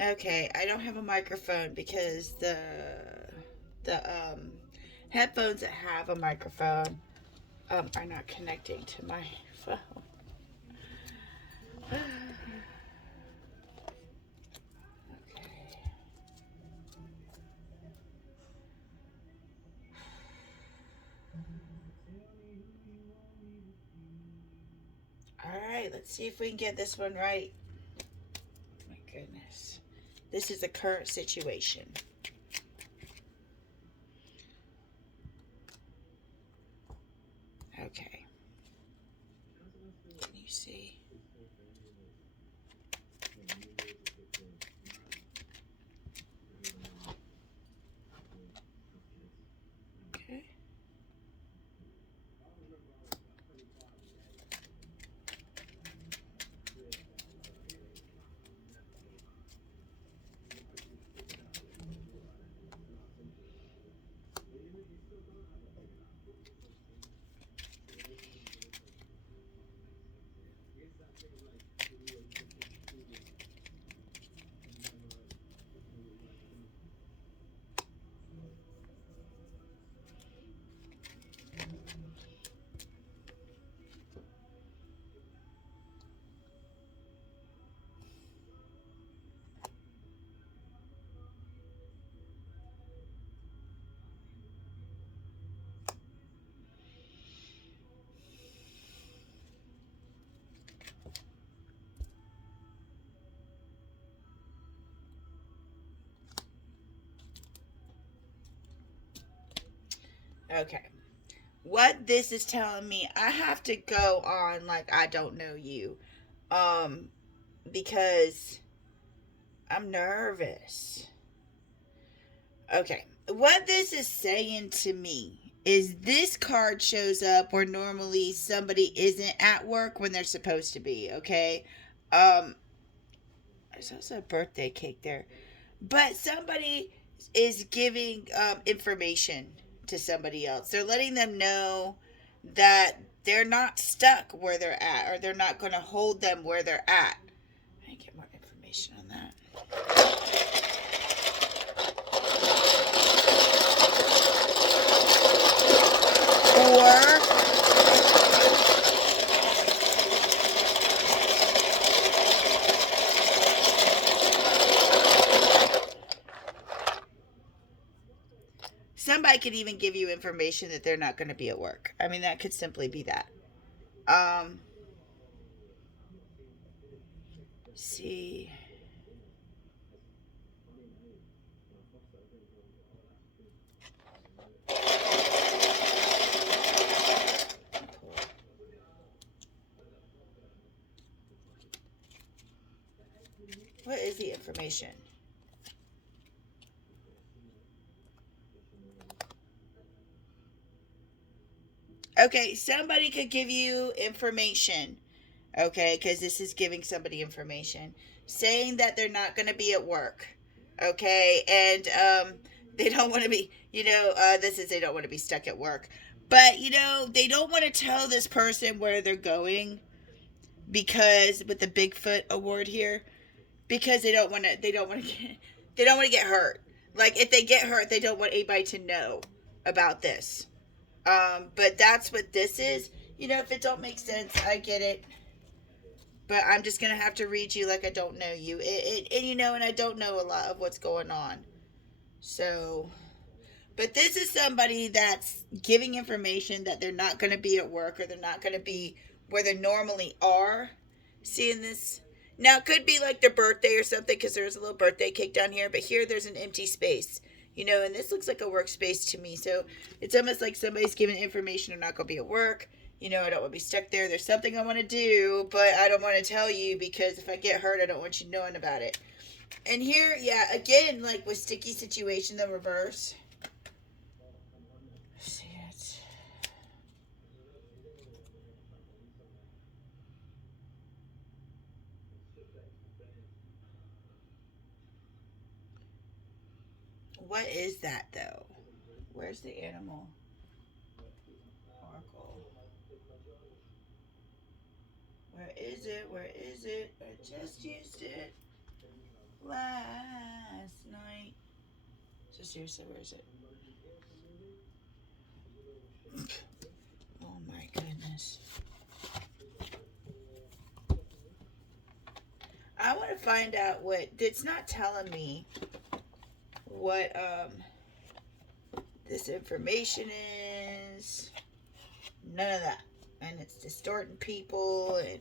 Okay, I don't have a microphone because the headphones that have a microphone are not connecting to my phone. Okay. All right, let's see if we can get this one right. My goodness. This is the current situation. Okay. Can you see? Okay. Okay. What this is telling me, I have to go on like I don't know you. Um because I'm nervous. Okay. What this is saying to me is this card shows up where normally somebody isn't at work when they're supposed to be, okay? Um there's also a birthday cake there. But somebody is giving information to somebody else. They're letting them know that they're not stuck where they're at, or they're not going to hold them where they're at. I can get more information on that. Or somebody could even give you information that they're not going to be at work. I mean, that could simply be that. Um, see. What is the information? Okay, somebody could give you information. Okay, because this is giving somebody information saying that they're not going to be at work. Okay, and they don't want to be, this is they don't want to be stuck at work. But, they don't want to tell this person where they're going because with the Bigfoot award here, because they don't want to get hurt. Like if they get hurt, they don't want anybody to know about this. But that's what this is. If it don't make sense, I get it, but I'm just gonna have to read you like I don't know you. And I don't know a lot of what's going on. So, but this is somebody that's giving information that they're not gonna be at work, or they're not gonna be where they normally are. Seeing this now, it could be like their birthday or something because there's a little birthday cake down here, but here there's an empty space. And this looks like a workspace to me. So it's almost like somebody's giving information they're not gonna be at work. I don't want to be stuck there. There's something I want to do, but I don't want to tell you because if I get hurt, I don't want you knowing about it. And here, yeah, again, like with sticky situation, the reverse. See it. What is that though? Where's the animal? Oracle. Where is it? Where is it? I just used it. Last. Seriously, where is it? Oh my goodness. I want to find out what it's not telling me what this information is. None of that. And it's distorting people, and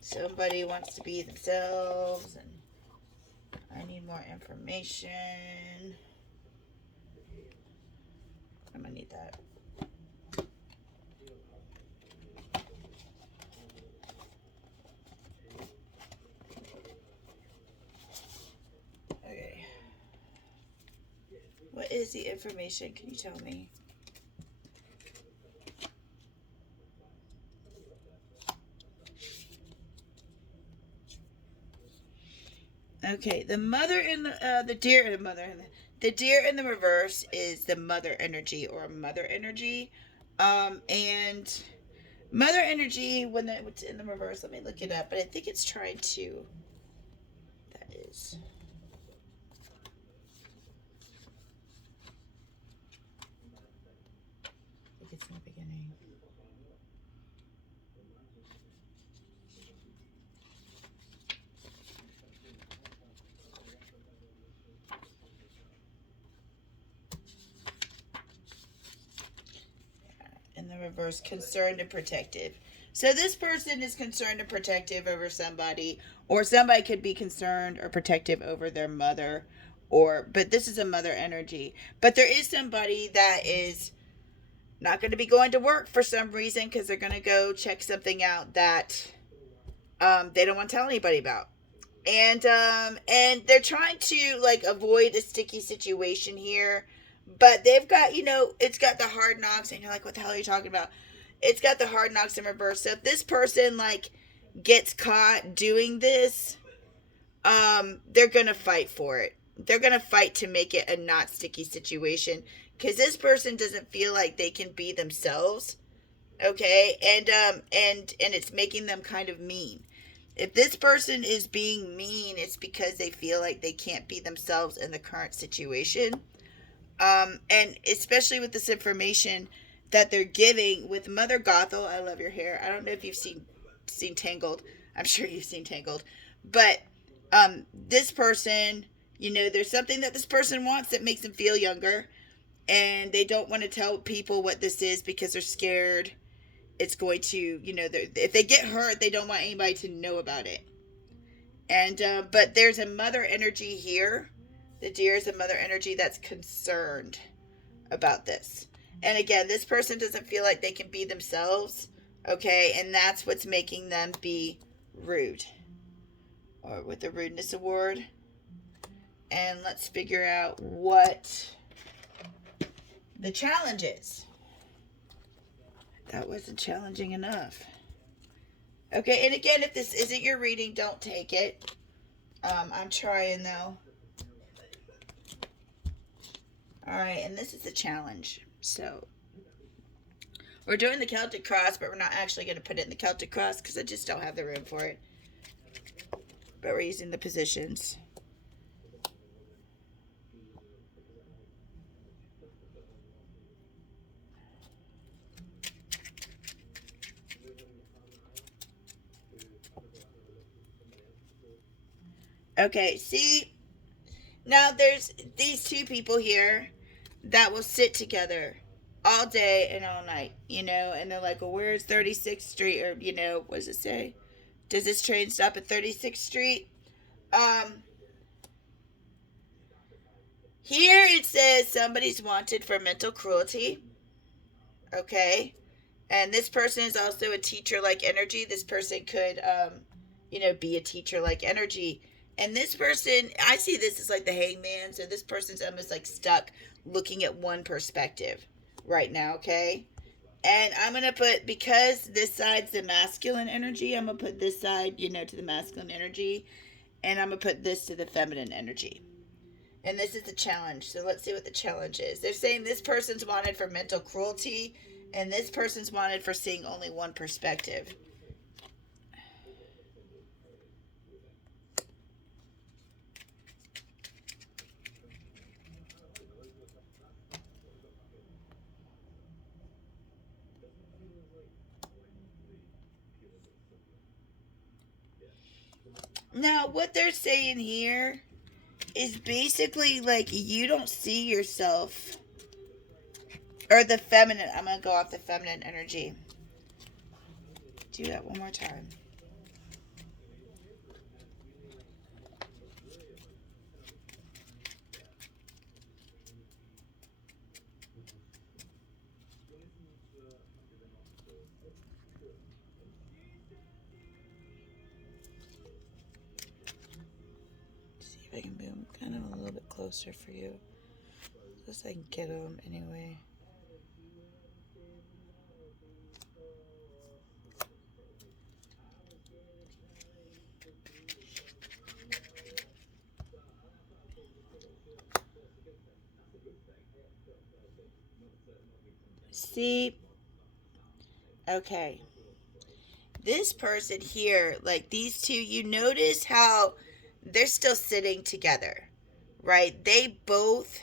somebody wants to be themselves, and I need more information. I'm gonna need that. Okay. What is the information? Can you tell me? Okay, the mother in the deer and the mother in the deer in the reverse is the mother energy or mother energy, and mother energy when it's in the reverse. Let me look it up, but I think it's trying to. That is. I think it's in the beginning. In the reverse, concerned and protective. So this person is concerned and protective over somebody, or somebody could be concerned or protective over their mother, but this is a mother energy. But there is somebody that is not going to be going to work for some reason because they're going to go check something out that they don't want to tell anybody about. And they're trying to like avoid a sticky situation here, but they've got, it's got the hard knocks, and you're like, what the hell are you talking about? It's got the hard knocks in reverse. So if this person like gets caught doing this, they're gonna fight for it. They're gonna fight to make it a not sticky situation because this person doesn't feel like they can be themselves. Okay, and it's making them kind of mean. If this person is being mean, it's because they feel like they can't be themselves in the current situation. And especially with this information that they're giving with Mother Gothel. I love your hair. I don't know if you've seen Tangled. I'm sure you've seen Tangled. But this person, there's something that this person wants that makes them feel younger. And they don't want to tell people what this is because they're scared it's going to, if they get hurt, they don't want anybody to know about it. And but there's a mother energy here. The deer is a mother energy that's concerned about this. And again, this person doesn't feel like they can be themselves. Okay, and that's what's making them be rude, or with the rudeness award. And let's figure out what the challenge is. That wasn't challenging enough. Okay, and again, if this isn't your reading, don't take it. I'm trying, though. Alright, and this is the challenge. So, we're doing the Celtic Cross, but we're not actually going to put it in the Celtic Cross because I just don't have the room for it. But we're using the positions. Okay, see? Now there's these two people here that will sit together all day and all night, and they're like, well, where's 36th Street? Or, what does it say? Does this train stop at 36th Street? Here it says somebody's wanted for mental cruelty. Okay. And this person is also a teacher-like energy. This person could, be a teacher-like energy. And this person, I see this as like the hangman. So this person's almost like stuck looking at one perspective right now, okay? And I'm going to put, because this side's the masculine energy, I'm going to put this side, to the masculine energy. And I'm going to put this to the feminine energy. And this is the challenge. So let's see what the challenge is. They're saying this person's wanted for mental cruelty, and this person's wanted for seeing only one perspective. Now, what they're saying here is basically like you don't see yourself, or the feminine. I'm going to go off the feminine energy. Do that one more time. See if I can move them kind of a little bit closer for you. Just so I can get them anyway. See? Okay. This person here, like these two, you notice how they're still sitting together, right? They both,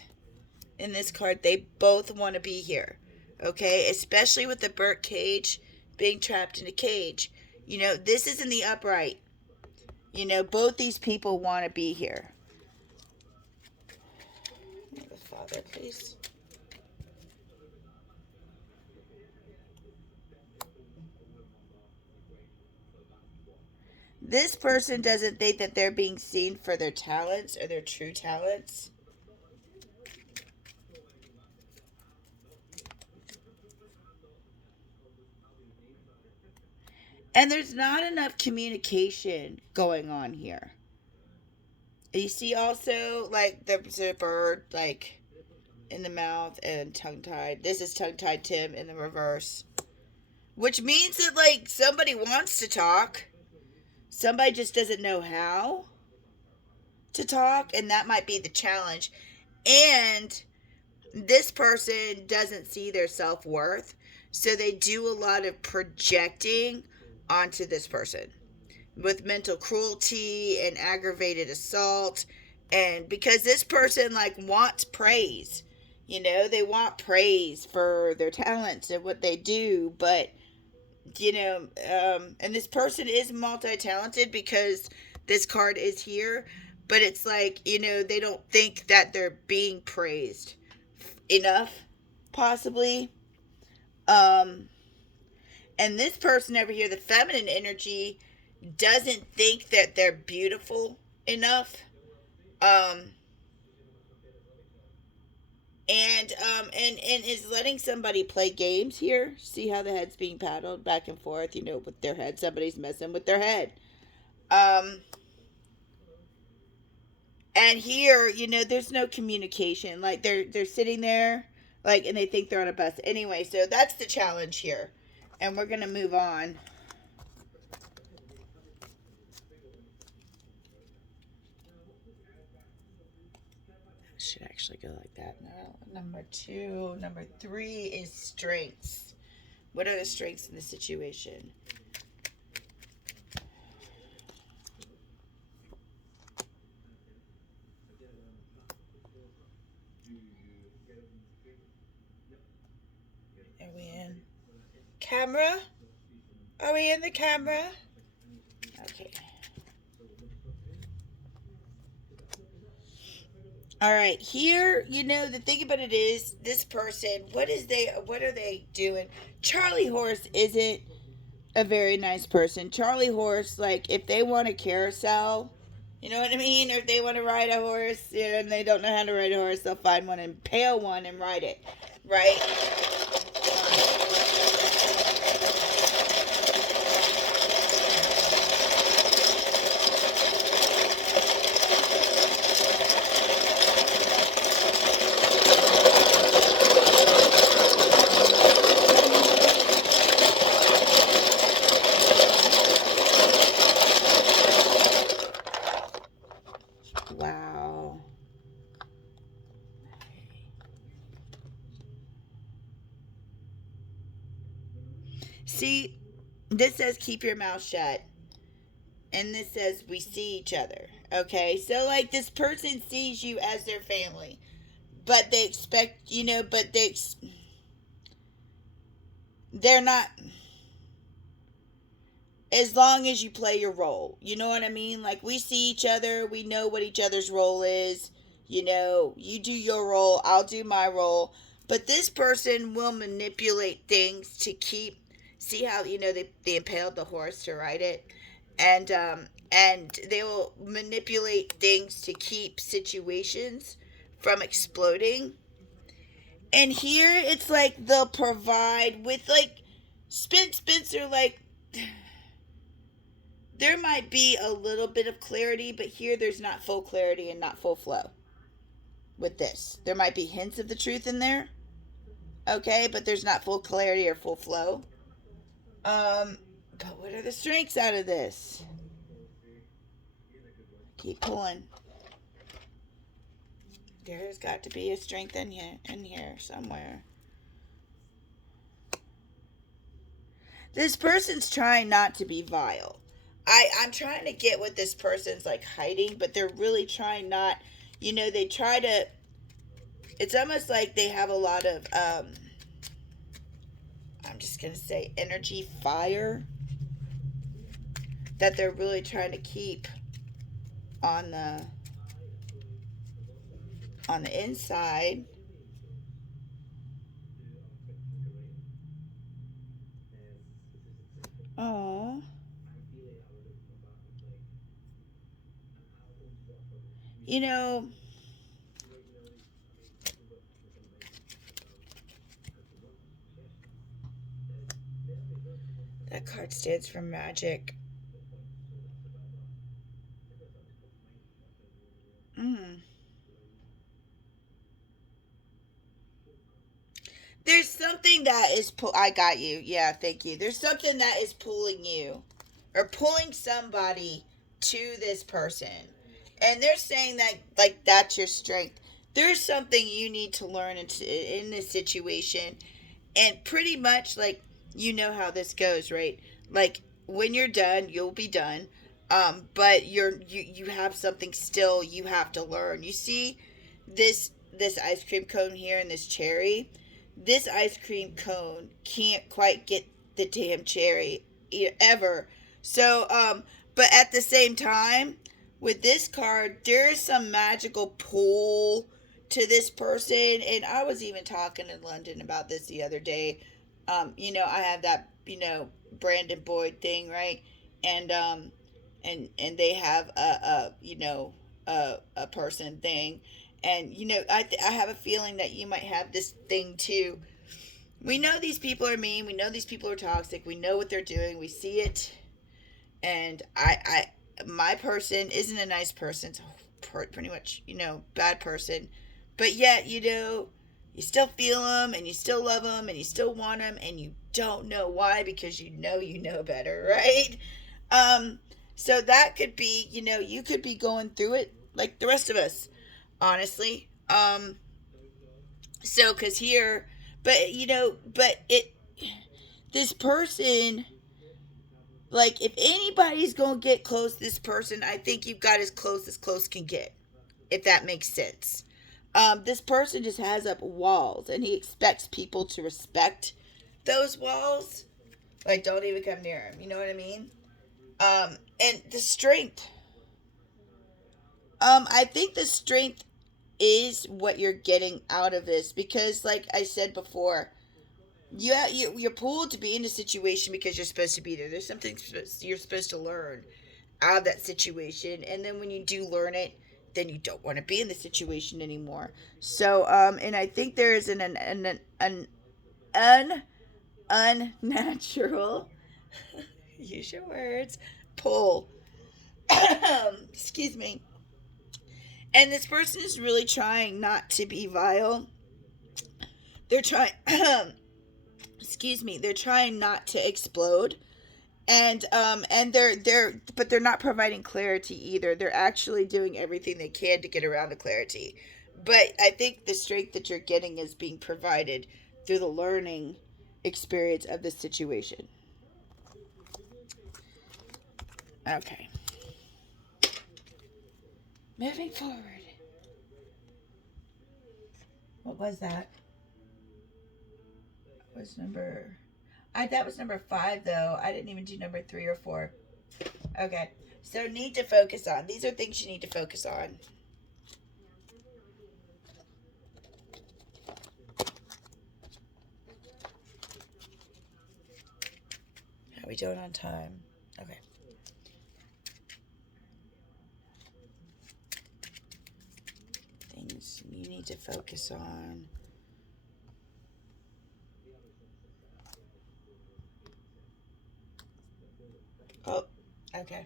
in this card, they both want to be here, okay? Especially with the bird cage being trapped in a cage. You know, this is in the upright. You know, both these people want to be here. The Father, please. This person doesn't think that they're being seen for their talents or their true talents. And there's not enough communication going on here. You see also, like, there's a bird, like, in the mouth and tongue-tied. This is tongue-tied Tim in the reverse. Which means that, like, somebody wants to talk. Somebody just doesn't know how to talk, and that might be the challenge. And this person doesn't see their self-worth, so they do a lot of projecting onto this person with mental cruelty and aggravated assault. And because this person like wants praise, you know, they want praise for their talents and what they do, but you know, and this person is multi-talented because this card is here, but it's like, you know, they don't think that they're being praised enough, possibly. And this person over here, the feminine energy, doesn't think that they're beautiful enough. And is letting somebody play games here. See how the head's being paddled back and forth, you know, with their head. Somebody's messing with their head. And here, you know, there's no communication. Like they're sitting there, like, and they think they're on a bus. Anyway, so that's the challenge here. And we're gonna move on. Should actually go like that. No, number 2. Number 3 is strengths. What are the strengths in the situation? Are we in camera? Are we in the camera? Okay. All right, here, you know, the thing about it is this person, what are they doing? Charlie Horse isn't a very nice person. Charlie Horse, like, if they want a carousel, you know what I mean? Or if they want to ride a horse, you know, and they don't know how to ride a horse, they'll find one and impale one and ride it, right? Wow. See, this says keep your mouth shut. And this says we see each other. Okay? So, like, this person sees you as their family. But they expect, you know, but they're not. as long as you play your role. You know what I mean? Like, we see each other, we know what each other's role is. You know, you do your role, I'll do my role. But this person will manipulate things to keep. See how, they impaled the horse to ride it? And they will manipulate things to keep situations from exploding. And here it's like they'll provide with, like, Spencer, like, there might be a little bit of clarity, but here there's not full clarity and not full flow with this. There might be hints of the truth in there, okay, but there's not full clarity or full flow. But what are the strengths out of this? Keep pulling. There's got to be a strength in here somewhere. This person's trying not to be vile. I'm trying to get what this person's like hiding, but they're really trying not. They try to. It's almost like they have a lot of I'm just gonna say energy fire that they're really trying to keep on the inside. Oh. You know, that card stands for magic. Mm. There's something that is I got you. Yeah, thank you. There's something that is pulling you or pulling somebody to this person. And they're saying that, like, that's your strength. There's something you need to learn in this situation. And pretty much, like, you know how this goes, right? Like, when you're done, you'll be done. But you have something still you have to learn. You see this ice cream cone here and this cherry. This ice cream cone can't quite get the damn cherry ever. So, but at the same time, with this card, there's some magical pull to this person. And I was even talking in London about this the other day. I have that, Brandon Boyd thing, right? And and they have a person thing. And I have a feeling that you might have this thing too. We know these people are mean, we know these people are toxic, we know what they're doing, we see it. And my person isn't a nice person. It's pretty much, bad person. But yet, you still feel them and you still love them and you still want them and you don't know why, because you know better, right? Um, so that could be, you could be going through it like the rest of us, honestly. So, because here, but, this person, like, if anybody's gonna get close to this person, I think you've got as close can get, if that makes sense. This person just has up walls and he expects people to respect those walls. Like, don't even come near him. You know what I mean? And the strength. I think the strength is what you're getting out of this, because, like I said before, you're pulled to be in a situation because you're supposed to be there. There's something you're supposed to learn out of that situation, and then when you do learn it, then you don't want to be in the situation anymore. So, and I think there is an unnatural, use your words, pull. Excuse me. And this person is really trying not to be vile. They're trying. Excuse me. They're trying not to explode. And they're not providing clarity either. They're actually doing everything they can to get around the clarity. But I think the strength that you're getting is being provided through the learning experience of the situation. Okay. Moving forward. What was that? What was number? That was number 5, though. I didn't even do number 3 or 4. Okay. So need to focus on. These are things you need to focus on. How are we doing on time? Okay. Things you need to focus on. Oh, okay.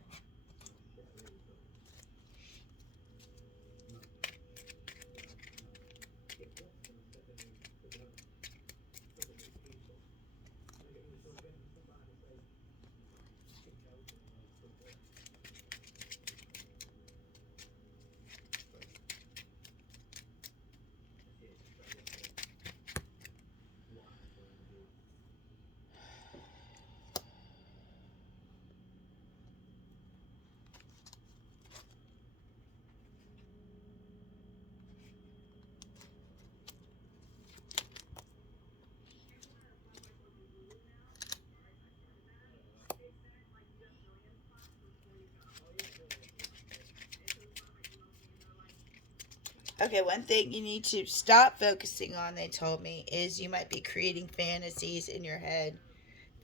Okay, one thing you need to stop focusing on, they told me, is you might be creating fantasies in your head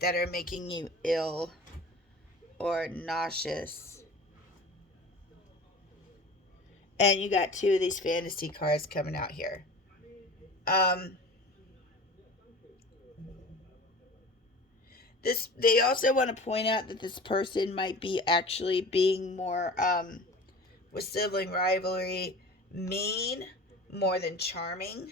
that are making you ill or nauseous. And you got 2 of these fantasy cards coming out here. This, they also want to point out that this person might be actually being more with sibling rivalry, mean more than charming.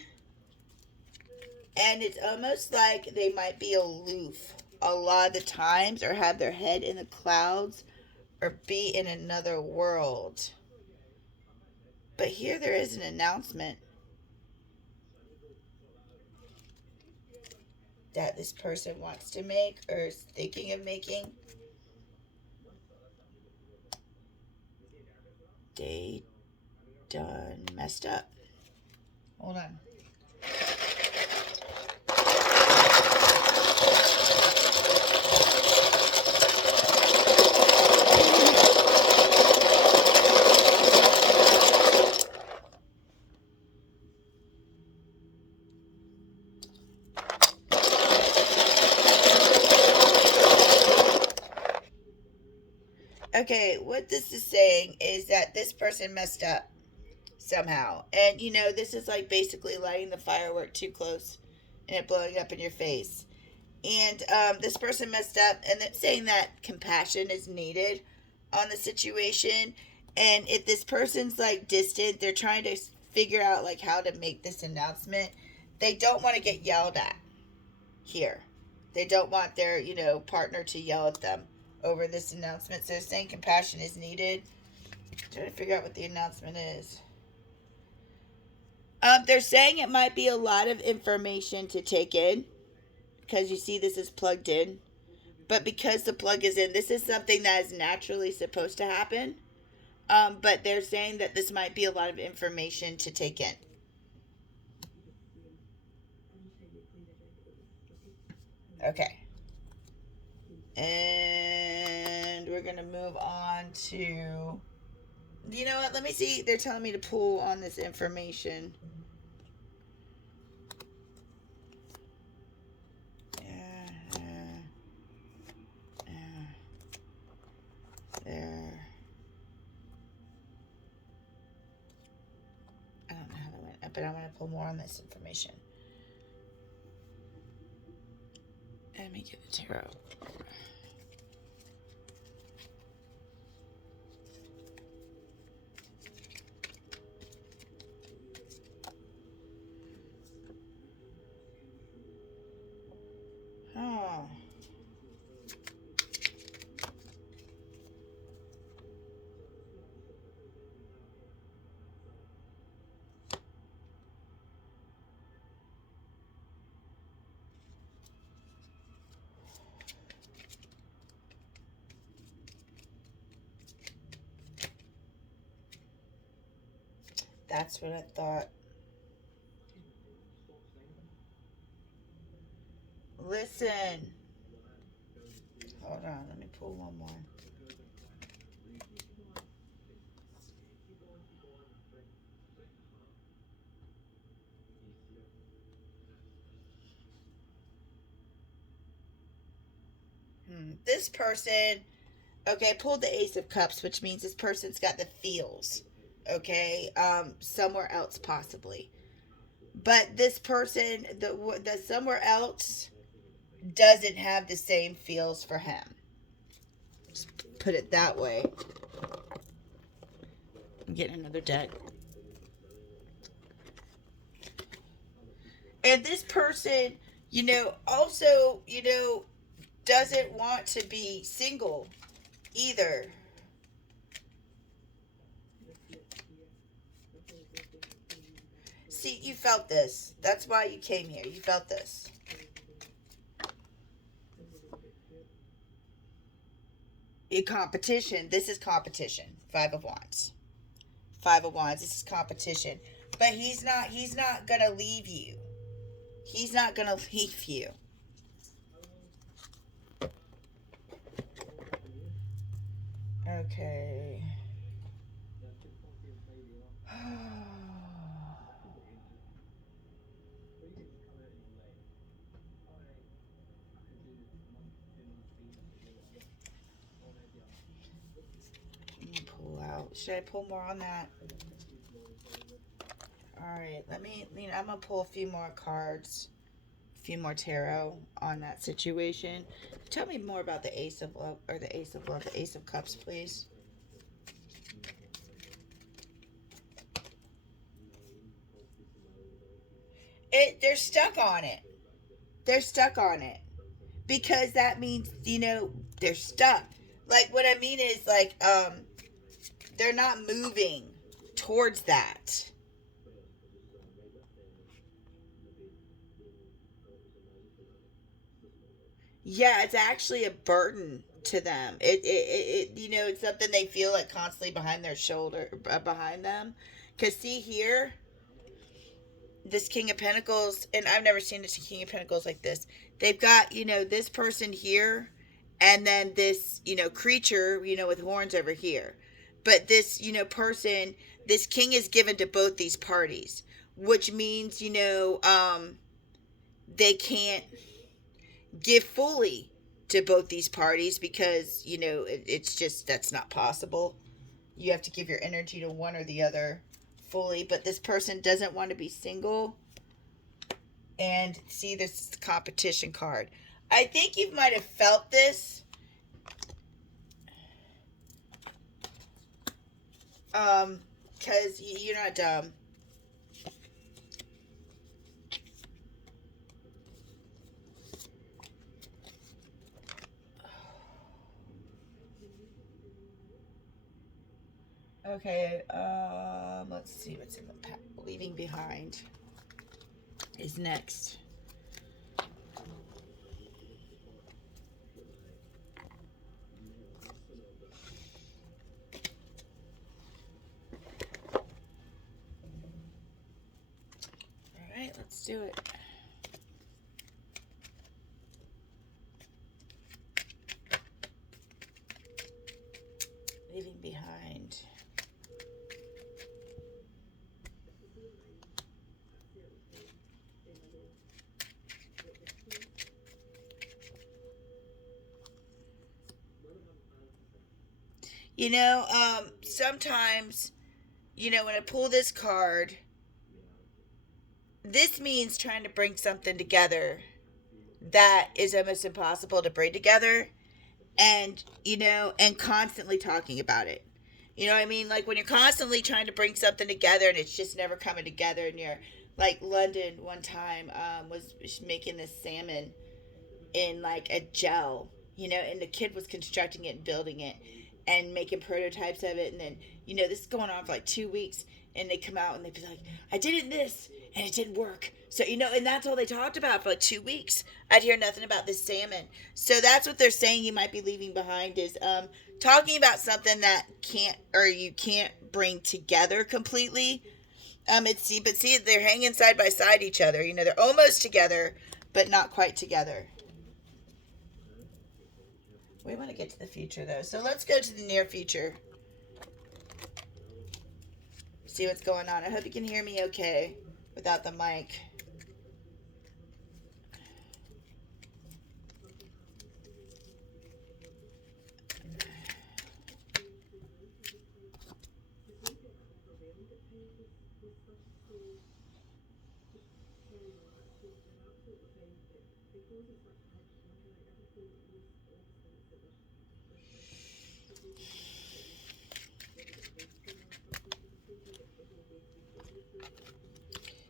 And it's almost like they might be aloof a lot of the times, or have their head in the clouds, or be in another world. But here there is an announcement that this person wants to make or is thinking of making. They done messed up. Hold on. Okay, what this is saying is that this person messed up somehow. And, you know, this is like basically lighting the firework too close and it blowing up in your face. And this person messed up, and it's saying that compassion is needed on the situation. And if this person's like distant, they're trying to figure out like how to make this announcement. They don't want to get yelled at here. They don't want their, you know, partner to yell at them over this announcement. So saying compassion is needed. I'm trying to figure out what the announcement is. They're saying it might be a lot of information to take in because you see this is plugged in. But because the plug is in, this is something that is naturally supposed to happen. But they're saying that this might be a lot of information to take in. Okay. And we're going to move on to. You know what? Let me see. They're telling me to pull on this information. There. I don't know how that went, but I want to pull more on this information. Let me get the tarot. Oh. That's what I thought. Listen. Hold on, let me pull one more. This person, okay, pulled the Ace of Cups, which means this person's got the feels, okay, somewhere else possibly. But this person, the somewhere else, doesn't have the same feels for him. Just put it that way. I'm getting another deck. And this person, also, doesn't want to be single either. See, you felt this. That's why you came here. You felt this. In competition, this is competition. Five of Wands. Five of Wands. This is competition. But he's not gonna leave you. He's not gonna leave you. Okay. Pull out. Should I pull more on that? Alright, I'm gonna pull a few more cards, a few more tarot on that situation. Tell me more about the Ace of Love, or the Ace of Love, the Ace of Cups, please. They're stuck on it. They're stuck on it. Because that means, they're stuck. Like, what I mean is, like, they're not moving towards that. Yeah, it's actually a burden to them. It's something they feel like constantly behind their shoulder, behind them. Because see here, this King of Pentacles, and I've never seen this King of Pentacles like this. They've got, this person here, and then this, creature, with horns over here. But this, person, this king is given to both these parties, which means, they can't give fully to both these parties because, it's just, that's not possible. You have to give your energy to one or the other fully, but this person doesn't want to be single. And see, this competition card. I think you might have felt this. Because you're not dumb. Okay, let's see what's in the pack. Leaving behind is next. All right, let's do it. Leaving behind. Sometimes, when I pull this card, this means trying to bring something together that is almost impossible to bring together, and, and constantly talking about it. You know what I mean? Like when you're constantly trying to bring something together and it's just never coming together, and you're like London one time was making this salmon in like a gel, and the kid was constructing it and building it and making prototypes of it. And then, this is going on for like 2 weeks, and they come out and they'd be like, I did it in this and it didn't work. So, and that's all they talked about for like 2 weeks. I'd hear nothing about this salmon. So that's what they're saying you might be leaving behind is talking about something that you can't bring together completely. But see, they're hanging side by side each other. They're almost together, but not quite together. We want to get to the future, though. So let's go to the near future. See what's going on. I hope you can hear me okay without the mic.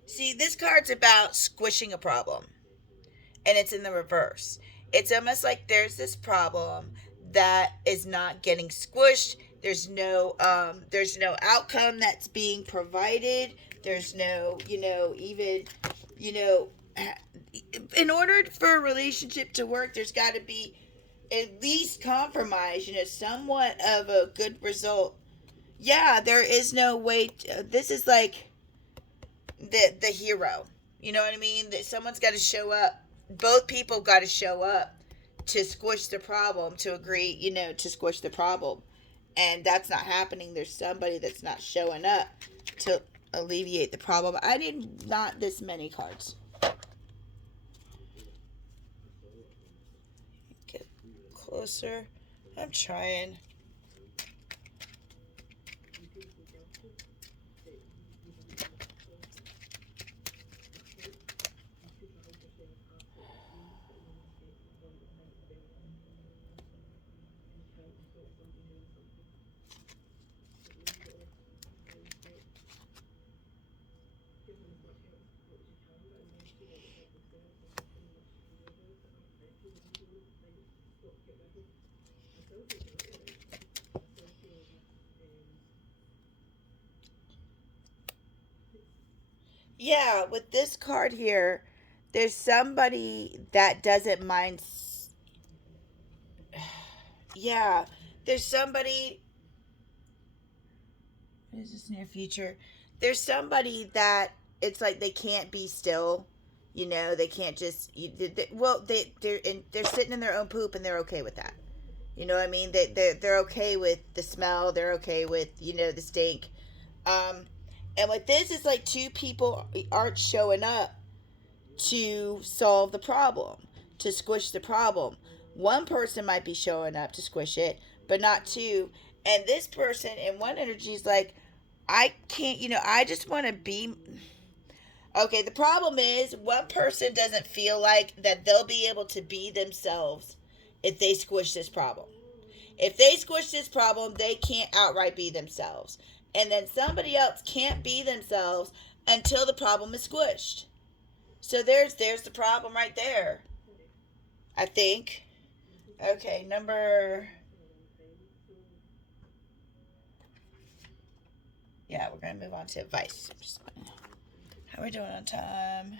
See, this card's about squishing a problem, and it's in the reverse. It's almost like there's this problem that is not getting squished. There's no outcome that's being provided. There's no, even, you know, in order for a relationship to work, there's got to be at least compromise, somewhat of a good result. Yeah, there is no way. This is like the hero. You know what I mean? That someone's got to show up. Both people got to show up to squish the problem, to agree, to squish the problem. And that's not happening. There's somebody that's not showing up to alleviate the problem. I need not this many cards. Get closer. I'm trying. Yeah, with this card here, there's somebody that doesn't mind. Yeah, there's somebody. What is this near future? There's somebody that it's like they can't be still. They can't just. They're sitting in their own poop and they're okay with that. You know what I mean? They're okay with the smell. They're okay with the stink. Um, and with this, it's like two people aren't showing up to solve the problem, to squish the problem. One person might be showing up to squish it, but not two. And this person in one energy is like, I can't, I just want to be. Okay, the problem is one person doesn't feel like that they'll be able to be themselves if they squish this problem. If they squish this problem, they can't outright be themselves. And then somebody else can't be themselves until the problem is squished. So there's the problem right there, I think. Okay, yeah, we're going to move on to advice. How are we doing on time?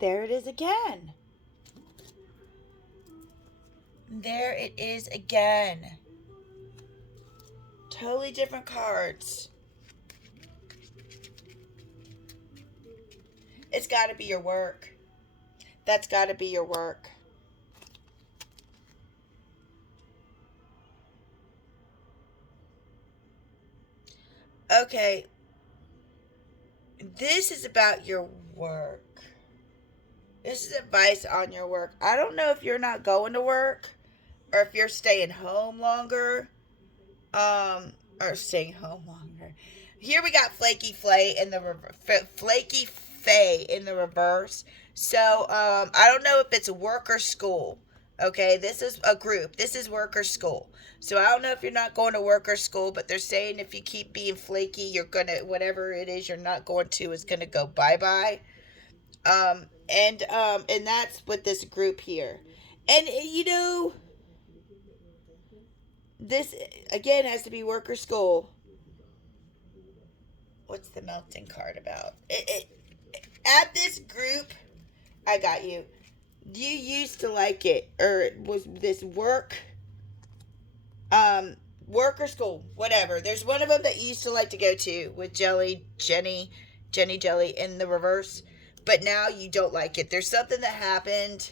There it is again. There it is again. Totally different cards. It's got to be your work. That's got to be your work. Okay. This is about your work. This is advice on your work. I don't know if you're not going to work or if you're staying home longer. Or staying home longer. Here we got Flaky Flay in the Flaky Faye in the reverse. So, I don't know if it's work or school. Okay, this is a group. This is work or school. So I don't know if you're not going to work or school, but they're saying if you keep being flaky, you're gonna, whatever it is you're not going to is gonna go bye bye. And that's with this group here. And you know, this again has to be work or school. What's the melting card about? At this group, I got you. You used to like it, or was this work? Um, Work or school, whatever. There's one of them that you used to like to go to with Jenny Jelly in the reverse, but now you don't like it. There's something that happened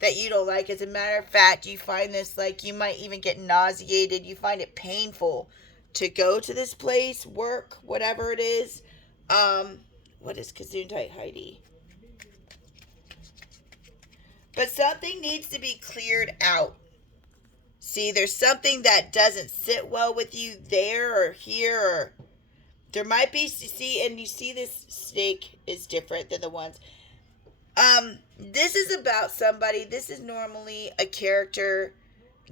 that you don't like. As a matter of fact, you find this like you might even get nauseated. You find it painful to go to this place, work, whatever it is. Um, what is Gesundheit Heidi? But something needs to be cleared out. See, there's something that doesn't sit well with you there or here, or there might be, see, and you see this snake is different than the ones. This is about somebody, this is normally a character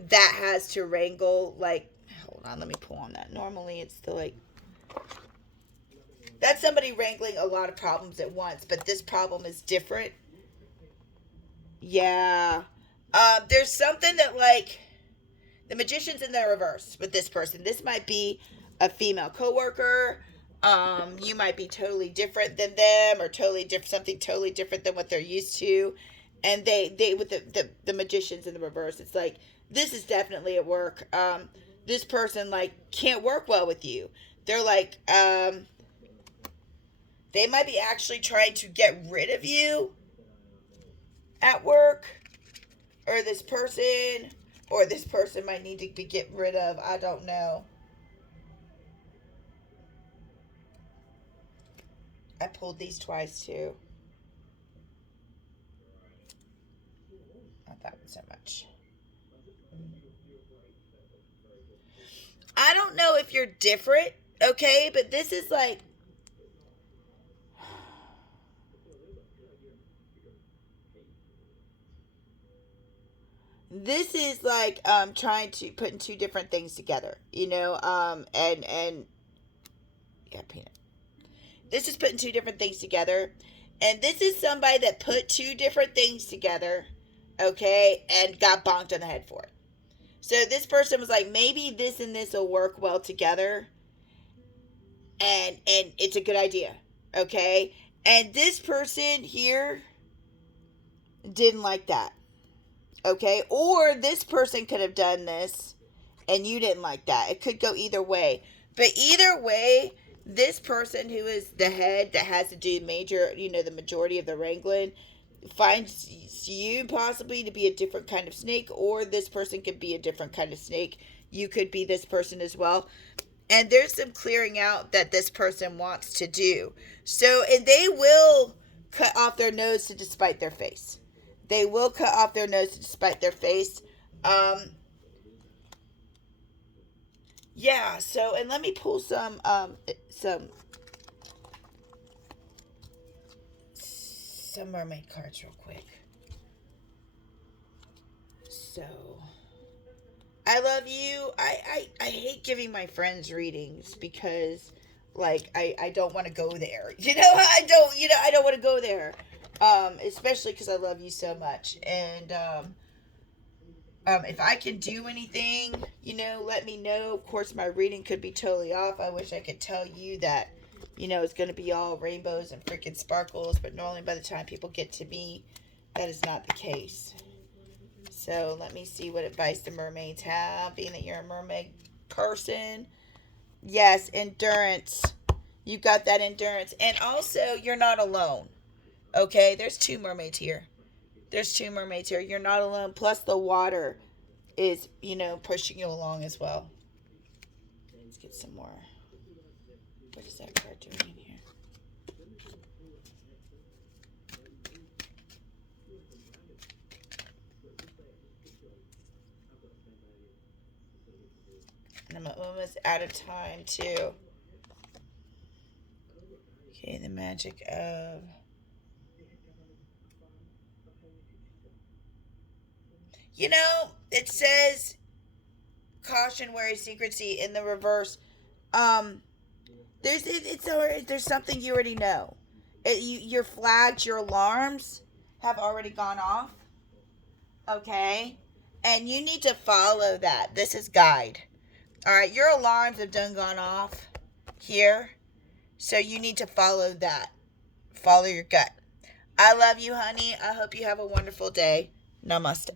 that has to wrangle, like, hold on, let me pull on that. Normally it's the, like, that's somebody wrangling a lot of problems at once, but this problem is different. Yeah. There's something that, like, the magician's in the reverse with this person. This might be a female coworker. You might be totally different than them, or totally different, something totally different than what they're used to. And they with the magicians in the reverse, it's like this is definitely at work. This person like can't work well with you. They're like they might be actually trying to get rid of you at work, or this person might need to be get rid of. I don't know. I pulled these twice too. Not that one so much. I don't know if you're different, okay, but this is like this is like trying to putting two different things together, you know, and yeah, peanut. This is putting two different things together. And this is somebody that put two different things together, okay, and got bonked on the head for it. So this person was like, maybe this and this will work well together, and it's a good idea, okay. And this person here didn't like that, okay. Or this person could have done this, and you didn't like that. It could go either way, but either way, this person who is the head that has to do major, you know, the majority of the wrangling, finds you possibly to be a different kind of snake, or this person could be a different kind of snake. You could be this person as well. And there's some clearing out that this person wants to do. So, and they will cut off their nose to despite their face. They will cut off their nose to despite their face. Yeah, so, and let me pull some mermaid cards real quick. So, I love you. I hate giving my friends readings because like I don't want to go there. I don't want to go there. Especially because I love you so much. And if I can do anything, let me know. Of course, my reading could be totally off. I wish I could tell you that, it's going to be all rainbows and freaking sparkles. But normally by the time people get to me, that is not the case. So let me see what advice the mermaids have, being that you're a mermaid person. Yes, endurance. You got that endurance. And also, you're not alone. Okay, there's two mermaids here. You're not alone. Plus, the water is, pushing you along as well. Let's get some more. What is that card doing in here? And I'm almost out of time, too. Okay, the magic of... You know, it says caution, wary secrecy in the reverse. Um, there's something you already know. Your flags, your alarms have already gone off. Okay, and you need to follow that. This is guide. All right, your alarms have done gone off here, so you need to follow that. Follow your gut. I love you, honey. I hope you have a wonderful day. Namaste.